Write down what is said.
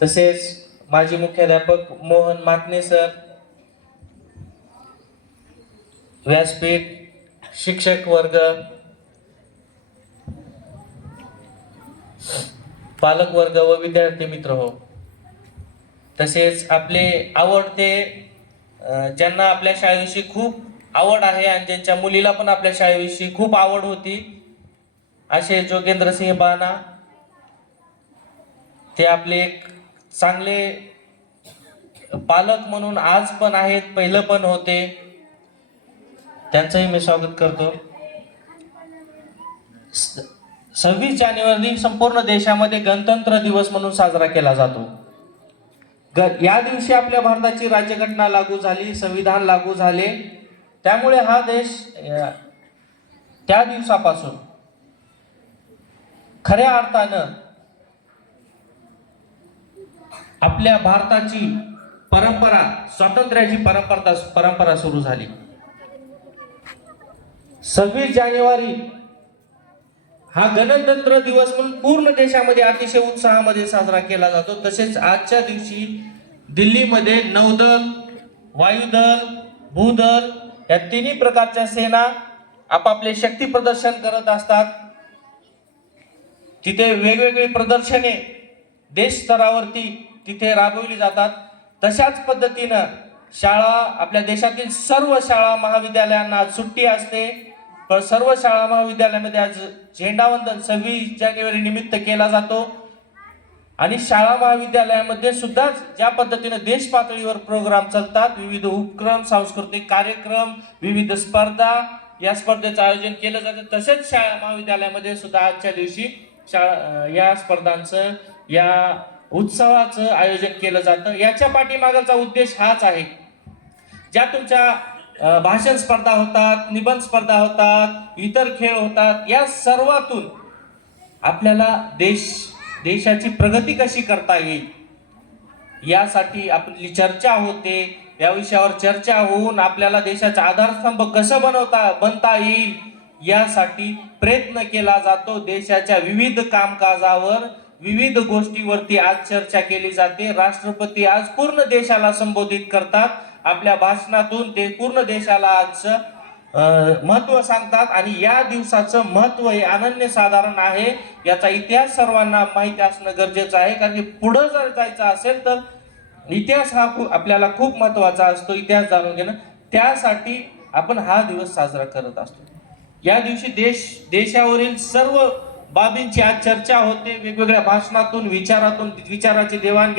तसेच माजी मुख्याध्यापक मोहन माकणे सर, व्यासपीठ, शिक्षक वर्ग, पालक वर्ग व विद्यार्थी मित्र हो, तसेच आपले आवडते ज्यांना आपल्या शाळेविषयी खूप आवड आहे आणि ज्यांच्या मुलीला पण आपल्या शाळेविषयी खूप आवड होती असे जोगेंद्रसिंह बाणा, ते आपले एक चांगले पालक म्हणून आज पण आहेत, पहिलं पण होते, त्यांचंही मी स्वागत करतो. 26 जानेवारी संपूर्ण देशामध्ये गणतंत्र दिवस म्हणून साजरा केला जातो. या दिवशी आपल्या भारताची राज्यघटना लागू झाली, संविधान लागू झाले. त्यामुळे हा देश त्या दिवसापासून खऱ्या अर्थानं आपल्या भारताची परंपरा, स्वातंत्र्याची परंपरा सुरू झाली. 26 जानेवारी हा गणतंत्र दिवस म्हणून पूर्ण देशामध्ये अतिशय उत्साहामध्ये साजरा केला जातो. तसेच आजच्या दिवशी दिल्लीमध्ये नौदल, वायुदल, भूदल या तिन्ही प्रकारच्या सेना आपापले शक्ती प्रदर्शन करत असतात. तिथे वेगवेगळी प्रदर्शने देश स्तरावरती तिथे राबवली जातात. तशाच पद्धतीनं शाळा, आपल्या देशातील सर्व शाळा महाविद्यालयांना आज सुट्टी असते, पण सर्व शाळा महाविद्यालयामध्ये आज झेंडावंदन 26 जानेवारी निमित्त केला जातो. आणि शाळा महाविद्यालयामध्ये सुद्धा ज्या पद्धतीने देश पातळीवर प्रोग्राम चालतात, विविध उपक्रम, सांस्कृतिक कार्यक्रम, विविध स्पर्धा, या स्पर्धेचं आयोजन केलं जातं. तसेच शाळा महाविद्यालयामध्ये सुद्धा आजच्या दिवशी या स्पर्धांचं, या उत्सवाचं आयोजन केलं जातं. याच्या पाठीमागचा उद्देश हाच आहे, ज्या तुमच्या भाषण स्पर्धा होतात, निबंध स्पर्धा होतात, इतर खेळ होतात, या सर्वातून आपल्याला देशाची प्रगती कशी करता येईल यासाठी आपली चर्चा होते. या विषयावर चर्चा होऊन आपल्याला देशाचा आधारस्तंभ कसं बनता येईल यासाठी प्रयत्न केला जातो. देशाच्या विविध कामकाजावर, विविध गोष्टीवरती आज चर्चा केली जाते. राष्ट्रपती आज पूर्ण देशाला संबोधित करतात. आपल्या भाषणातून ते पूर्ण देशाला आज महत्व सांगतात. आणि या दिवसाचं महत्व हे अनन्यसाधारण आहे. याचा इतिहास सर्वांना माहिती असणं गरजेचं आहे, कारण की पुढे जर जायचं असेल तर इतिहास हा आपल्याला खूप महत्वाचा असतो. इतिहास जाणून घेणं, त्यासाठी आपण हा दिवस साजरा करत असतो. या दिवशी देशावरील सर्व बाबींची आज चर्चा होते. वेगवेगळ्या भाषणातून, विचाराची देवाणघेवाण